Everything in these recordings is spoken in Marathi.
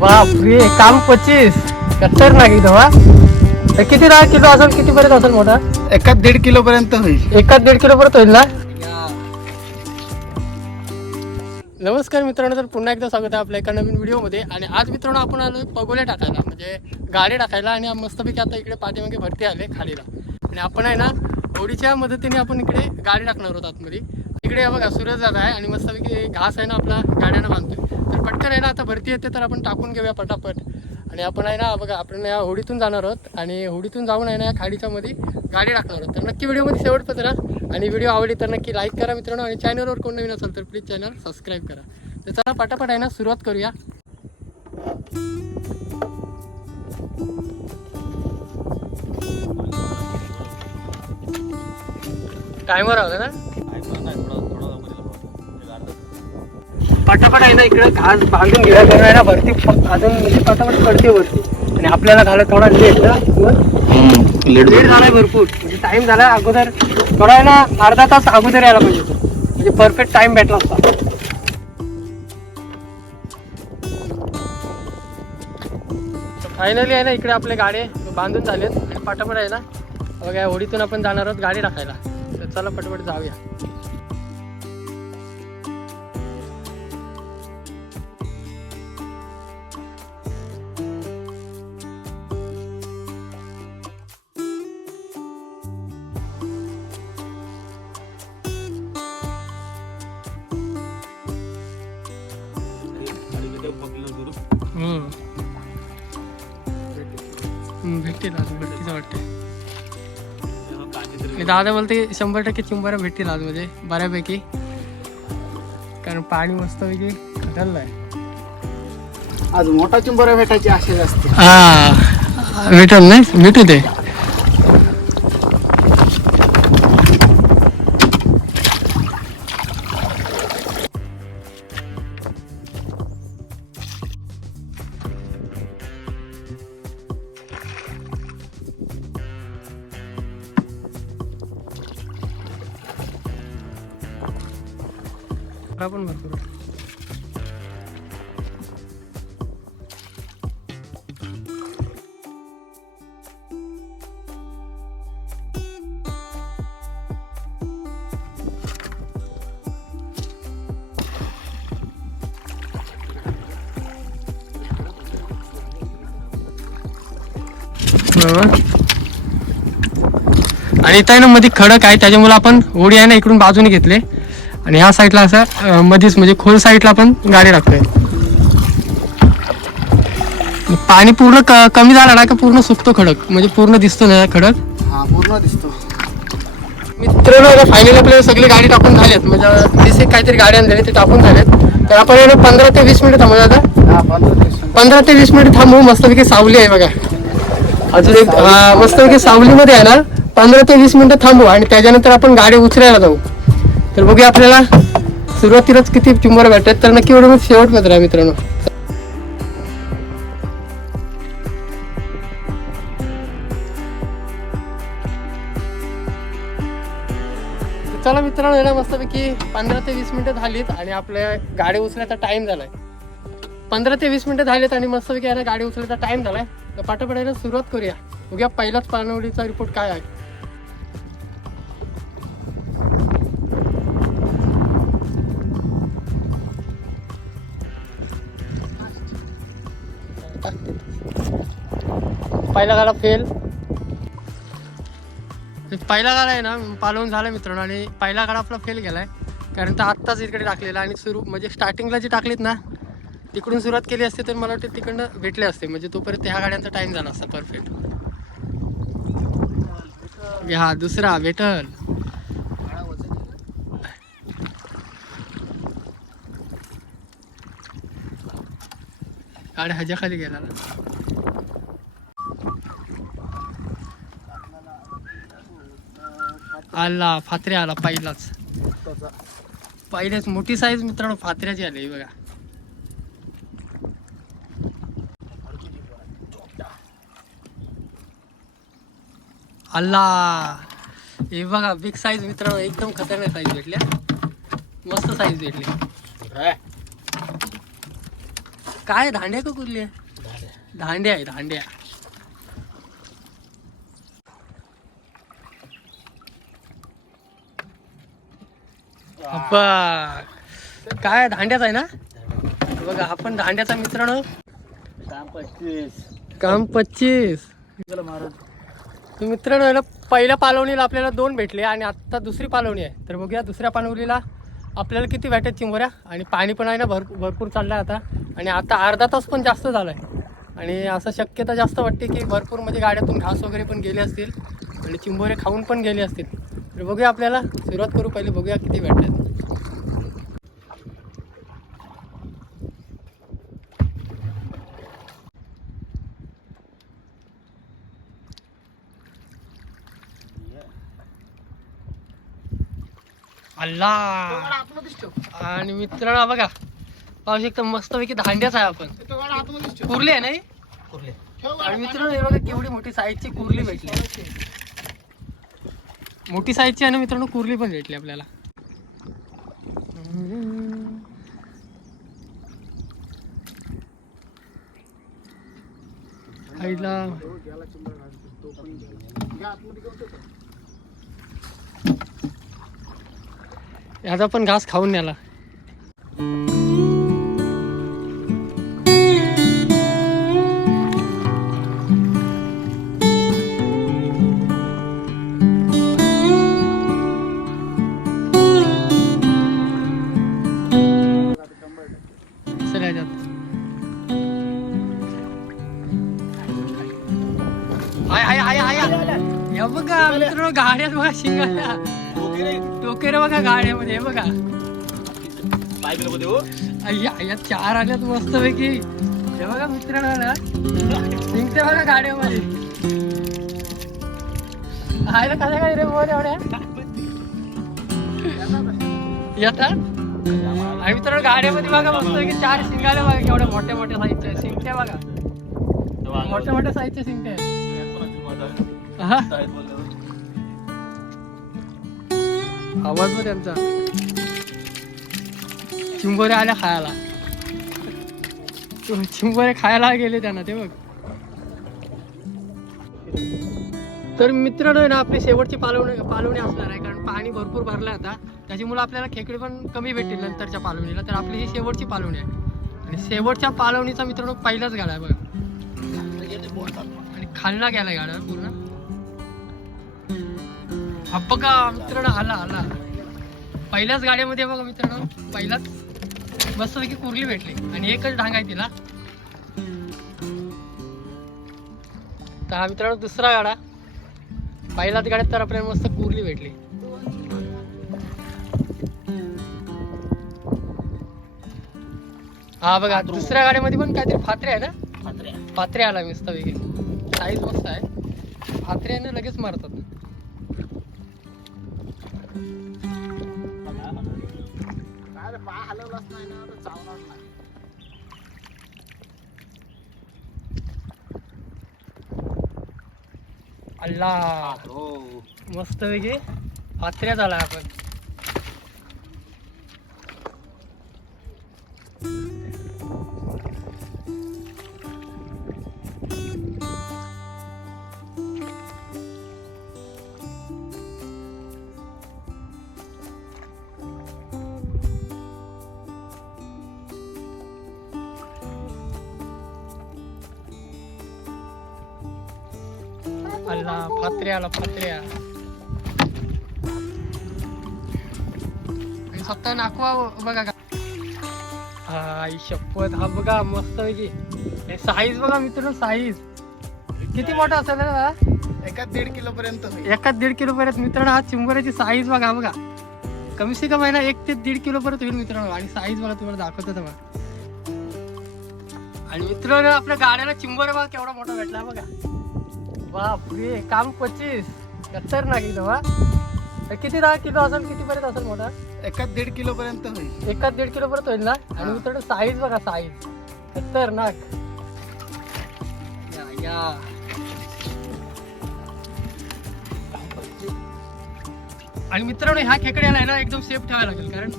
बापरे काम पच्चीस. कट्टर नाही तेव्हा हे. किती दहा किलो असेल किती पर्यंत असेल मोठा? एका दीड किलो पर्यंत होईल. एकाच दीड किलो पर्यंत होईल ना? नमस्कार मित्रांनो तर पुन्हा एकदा स्वागत आहे आपल्या एका नवीन व्हिडिओमध्ये. आणि आज मित्रांनो आपण आलो पगोल्या टाकायला म्हणजे गाडी टाकायला आणि मस्तपैकी आता इकडे पाठीमागे भरती आले खालीला. आणि आपण आहे ना होडीच्या मदतीने आपण इकडे गाडी टाकणार आहोत आतमध्ये. इकडे बघा सूरज दादा आहे आणि मस्तपैकी घास आहे ना आपला गाड्यानं बांधतोय. तर पटकन आहे ना आता भरती येते तर आपण टाकून घेऊया पटापट. आणि आपण आहे ना बघा आपण या होडीतून जाणार आहोत आणि होडीतून जाऊन आहे ना या खाडीच्या मध्ये गाडी टाकणार आहोत. तर नक्की व्हिडिओमध्ये शेवटपत राहा आणि व्हिडिओ आवडली तर नक्की लाईक करा मित्रांनो. आणि चॅनलवर कोण नवीन असेल तर प्लीज चॅनल सबस्क्राईब करा. तर चला पटापट आहे ना सुरुवात करूया. टायमर आला ना? पटापट आहे ना इकडे घास बांधून घेऊया कारण आहे ना भरती प- अजून म्हणजे पटापट पडते वरती. आणि आपल्याला घालत थोडा लेट ना लेट झालाय भरपूर. म्हणजे टाइम झाला अगोदर थोडा आहे ना अर्धा तास अगोदर यायला पाहिजे होतं. म्हणजे परफेक्ट टाइम भेटला असता. फायनली आहे ना इकडे आपले गाडे बांधून झालेत. आणि पटापट आहे ना बघा होडीतून आपण जाणार आहोत गाडी टाकायला तर चला पटापट जाऊया. हम्म. हम्म, भेटतील आज भेटतीचं वाटते दादा बोलते शंभर टक्के चिंबारा भेटतील आज म्हणजे बऱ्यापैकी. कारण पाणी मस्त पैकी खदललंय आज मोठा चिंबोरा भेटायची आशा असते हा भेटल नाही? भेटू ते पण भरपूर आणि इथं आहे ना मध्ये खडक आहे त्याच्यामुळे आपण होडी आहे ना इकडून बाजूने घेतले. आणि ह्या साईडला असं मध्येच म्हणजे खोल साईडला आपण गाडी टाकतोय पाणी पूर्ण कमी झालं ना का पूर्ण सुकतो खडक? म्हणजे पूर्ण दिसतो ना खडक? हा पूर्ण दिसतो. मित्रांनो फायनली आपल्याला सगळी गाडी टाकून झालेत. म्हणजे एक काहीतरी गाडी आणलेली ते टाकून झालेत. तर आपण पंधरा ते वीस मिनिट थांबू आता. हा पंधरा ते वीस मिनिट. थांबू. मस्तपैकी सावली आहे बघा. अजून एक मस्तपैकी सावलीमध्ये आहे ना. पंधरा ते वीस मिनिटं थांबू आणि त्याच्यानंतर आपण गाडी उचलायला जाऊ. तर बघूया आपल्याला सुरुवातीलाच किती चुंबर भेटत तर नक्की एवढं शेवट पत्र आहे मित्रांनो चला मित्रांनो आहे ना मस्तपैकी पंधरा ते वीस मिनिटं झालीत आणि आपल्या गाडी उचलायचा टाइम झालाय. पंधरा ते वीस मिनिटं झालेत आणि मस्तपैकी आहे गाडी उचलायचा टाइम झालाय. तर पाठापाठायला सुरुवात करूया. बघूया पहिलाच पाणवडीचा रिपोर्ट काय आहे. पहिला गाडा फेल म्हणजे पहिला गाडा आहे ना पालवून झाला मित्रांनो आणि पहिला गाडा आपला फेल गेलाय. कारण तर आत्ताच इकडे टाकलेला आणि सुरू म्हणजे स्टार्टिंगला जे टाकलेत ना तिकडून सुरुवात केली असते तर मला वाटतं तिकडनं भेटले असते. म्हणजे तोपर्यंत ह्या गाड्यांचा टाईम झाला असता परफेक्ट हा दुसरा भेटल गाड्या ह्याच्या खाली गेला आला फात्रे आला पहिलाच. पहिलेच मोठी साईज मित्रांनो फात्र्याची आली बघा. अल्ला हे बघा बिग साईज मित्रांनो एकदम खतरनाक साईज भेटल्या. मस्त साईज भेटली. काय धांड्या का कुरली धांड्या आहे धांड्या. अप्पा काय धांड्याच आहे ना? बघा आपण धांड्याचा मित्रांनो. काम पच्चीस. तर मित्रांनो आहे ना पहिल्या पालवणीला आपल्याला दोन भेटले आणि आत्ता दुसरी पालवणी आहे. तर बघूया दुसऱ्या पालवणीला आपल्याला किती वाटत चिंबोऱ्या आणि पाणी पण आहे ना भर भरपूर चाललं आहे आता. आणि आता अर्धा तास पण जास्त झाला आहे आणि असं शक्यता जास्त वाटते की भरपूर म्हणजे गाड्यातून घास वगैरे पण गेले असतील आणि चिंबोरे खाऊन पण गेले असतील. तर बघूया आपल्याला. सुरुवात करू. पहिले बघूया किती भेटतात अल्ला आणि मित्रांनो बघा. पाहू शकता मस्तपैकी धांड्याच आहे आपण. कुर्ली आहे नाही? आणि मित्रांनो हे बघा केवढी मोठी साईजची कुर्ली भेटली. मोठी साईजची आहे ना मित्रांनो कुर्ली पण भेटली आपल्याला. याचा पण घास खाऊन न्याला. गाड्यात बघा शिंगाल्या टोकेरे बघा गाड्यामध्ये हे बघा. अय्या अय्या चार आल्यात मस्त पैकी हे बघा मित्रांनो ना. शिंगते बघा गाड्यामध्ये आयला कशा काय रे बोल एवढ्या? येतात? आणि मित्रांनो गाड्यामध्ये बघा मस्त पैकी चार शिंगाले बघा केवढ्या मोठ्या मोठ्या साईजच्या शिंगट्या बघा. मोठ्या मोठ्या साईजच्या शिंगट्या आवाज बघ त्यांचा चिंबोरे आल्या खायला. चिंबोरे खायला गेले त्यांना ते बघ. तर मित्रांनो ना आपली शेवटची पालवणी पालवणी असणार आहे कारण पाणी भरपूर भरलं आता. त्याच्यामुळे आपल्याला खेकडे पण कमी भेटतील नंतरच्या पालवणीला तर आपली ही शेवटची पालवणी आहे. आणि शेवटच्या पालवणीचा मित्रांनो पहिलाच गाडा आहे बघा. आणि खालना गेला गाडा पूर्ण. हा बघा मित्रांनो आला आला. पहिल्याच गाड्यामध्ये बघा मित्रांनो पहिलाच. मस्तपैकी कुर्ली भेटली. आणि एकच ढांग आहे तिला. तर हा मित्रांनो दुसरा गाडा. पहिल्याच गाड्यात तर आपल्याला मस्त कुर्ली भेटली. हा बघा दुसऱ्या गाड्यामध्ये पण काहीतरी फात्रे आहे ना? फात्रे. आला मस्तपैकी साईज मस्त आहे. फात्रे आहे ना लगेच मारतात. काय रे, पाय हलवलाच नाही ना तर नाही. अल्ला. मस्त पैकी फात्र्या झाला आपण. अल्ला फात्र्या. आला फात्र्या स्वतः नाकवा बघा का. हाय शपथ हा बघा मस्त पैकी. साईज बघा मित्रांनो साईज किती मोठा असेल ना? एका दीड किलो पर्यंत एका दीड किलो पर्यंत. मित्रांनो हा चिंबोऱ्याची साईज बघा बघा. कमी से कमी ना एक ते दीड किलो पर्यंत होईल मित्रांनो. आणि साईज मला तुम्हाला दाखवतो बघा आणि मित्रांनो आपल्या गाड्याला चिंबोरे बघा केवढा मोठा भेटला बघा. बापरे काम पच्चीस. कत्तर ना किलो हा किती दहा किलो असेल किती पर्यंत असेल मोठा एका दीड किलो पर्यंत होईल. एका दीड किलो पर्यंत होईल ना? आणि मित्रांनो साईज बघा साईज खतरनाक. या या. आणि मित्रांनो ह्या खेकड्याला आहे ना एकदम सेफ ठेवायला लागेल कारण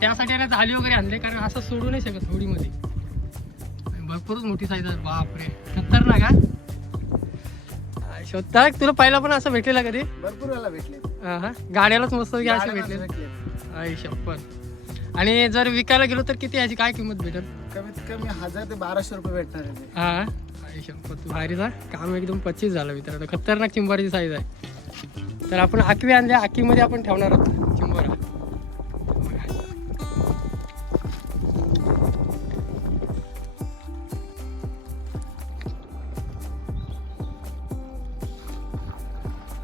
त्यासाठी ना झाली वगैरे आणले कारण असं सोडू नाही शकत होडीमध्ये. भरपूर भरपूरच मोठी साईज आहे. बापरे खतरनाक का शोधता तुला पहिला पण असं भेटलेला कधी? भरपूर वेळा भेटले. हा हा गाड्यालाच मस्त असे गाड्याला भेटले. भेटले. आई शप्पथ आणि जर विकायला गेलो तर किती याची काय किंमत भेटेल? कमीत कमी हजार ते बाराशे रुपये भेटणार आहे ते. हा. आई शप्पथ भारीचा काम एकदम पच्चीस झालं मित्रांनो खतरनाक चिंबारीची साईज आहे. तर आपण आकवी आणल्या आकीमध्ये आपण ठेवणार आहोत. चिंबोरा.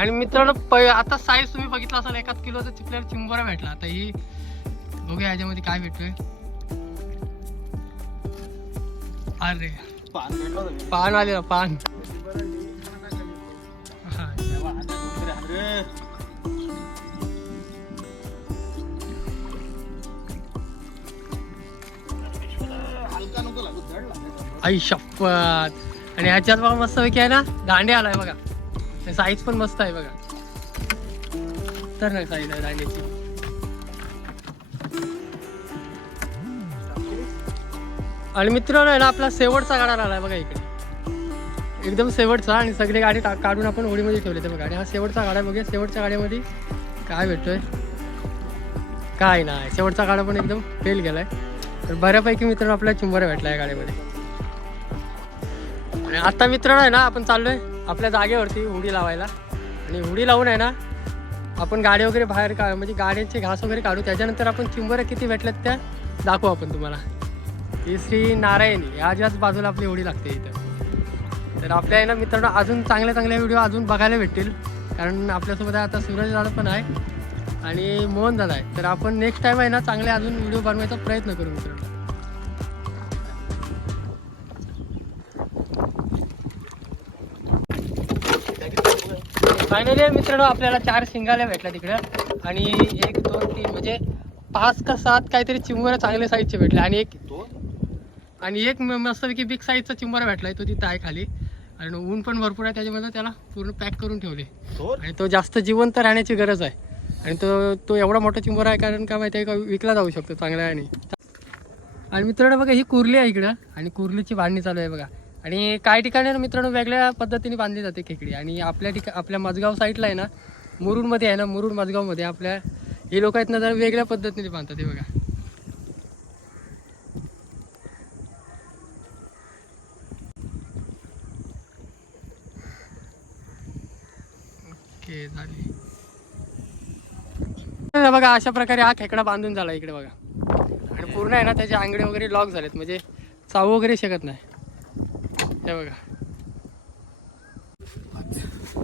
आणि मित्रांनो प आता साईज तुम्ही बघितला असाल एकाच किलोचा चिपल्याला चिंबोरा भेटला. आता ही बघूया याच्यामध्ये काय भेटतोय. अरे. पान. आले ना पान आई शपथ आणि ह्याच्यात बघा मस्त पैकी आहे ना दांडे आलाय बघा. साईज पण मस्त आहे बघा. तर ना साईज आहे दांड्याची आणि मित्रांनो आहे ना आपला शेवटचा गाडा राहिला बघा इकडे. एकदम शेवटचा आणि सगळे गाडी काढून आपण होळीमध्ये ठेवले ते बघा. आणि हा शेवटचा गाडा बघूया. शेवटच्या गाड्यामध्ये काय भेटतोय? काय नाही. शेवटचा गाडा पण एकदम फेल गेलाय. तर बऱ्यापैकी मित्रांनो आपल्याला चिंबरा भेटला या गाडीमध्ये. आणि आता मित्रांनो आहे ना आपण चाललोय आपल्या जागेवरती हुडी लावायला. आणि हुडी लावून आहे ना आपण गाडी वगैरे बाहेर का म्हणजे गाड्यांचे घास वगैरे काढू. त्याच्यानंतर आपण चिंबर किती भेटल्यात त्या दाखवू आपण तुम्हाला. ही श्री नारायणी याच्याच बाजूला आपली हुडी लागते इथं. तर आपल्या आहे ना मित्रांनो अजून चांगल्या चांगल्या व्हिडिओ अजून बघायला भेटतील. कारण आपल्यासोबत आहे आता सूरज दादा पण आहे आणि मोहन दादा आहे. तर आपण नेक्स्ट टाइम आहे ना चांगले अजून व्हिडिओ बनवायचा प्रयत्न करू मित्रांनो. फायनली मित्रांनो आपल्याला चार शिंगाल्या भेटल्या तिकडं. आणि एक दोन तीन म्हणजे पाच का सात काहीतरी चिंबोऱ्या चांगल्या साईजचे भेटले. आणि एक आणि एक मस्तपैकी बिग साईजचा चिंबोरा भेटलाय तो तिथं आहे खाली. आणि ऊन पण भरपूर आहे त्याच्यामध्ये त्याला पूर्ण पॅक करून ठेवले. आणि तो जास्त जिवंत राहण्याची गरज आहे. आणि तो तो एवढा मोठा चिंबोरा आहे कारण का माहिती आहे का विकला जाऊ शकतो चांगल्या आणि आणि मित्रांनो बघा ही कुर्ली आहे इकडं. आणि कुर्लीची बांधणी चालू आहे बघा. आणि काही ठिकाणी ना मित्रांनो वेगळ्या पद्धतीने बांधली जाते खेकडी. आणि आपल्या ठिका आपल्या मजगाव साईडला आहे ना मुरुडमध्ये आहे ना मुरुड मजगावमध्ये आपल्या हे लोक आहेत ना जरा वेगळ्या पद्धतीने बांधतात हे बघा. ओके झाली. बघा अशा प्रकारे हा खेकडा बांधून झाला इकडे बघा. आणि पूर्ण आहे ना त्याचे आंगडे वगैरे लॉक झालेत म्हणजे चावू वगैरे शकत नाही. हे बघा.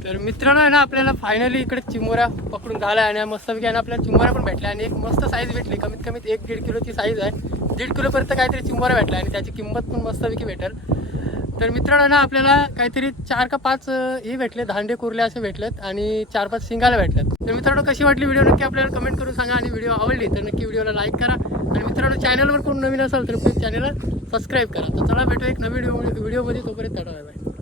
तर मित्रांनो आहे ना आपल्याला फायनली इकडे चिमोऱ्या पकडून झाला आणि मस्तपैकी आणि आपल्याला चिमोऱ्या पण भेटल्या आणि एक मस्त साईज भेटली. कमीत कमीत एक दीड किलोची साईज आहे. दीड किलोपर्यंत काहीतरी चिमोऱ्या भेटला आणि त्याची किंमत पण मस्तपैकी भेटेल. तर मित्रांनो ना आपल्याला काहीतरी चार का पाच हे भेटले धांडे कुर्ले असे भेटलेत आणि चार पाच शिंगाला भेटल्यात तर मित्रांनो कशी वाटली व्हिडिओ नक्की आपल्याला कमेंट करून सांगा आणि व्हिडिओ आवडली तर नक्की व्हिडिओला लाईक करा. आणि मित्रांनो चॅनलवर कोण नवीन असेल तर प्लीज चॅनलला सबस्क्राईब करा. तर चला भेटू एक नवीन व्हिडिओ व्हिडिओमध्ये तोपर्यंत टाटा बाय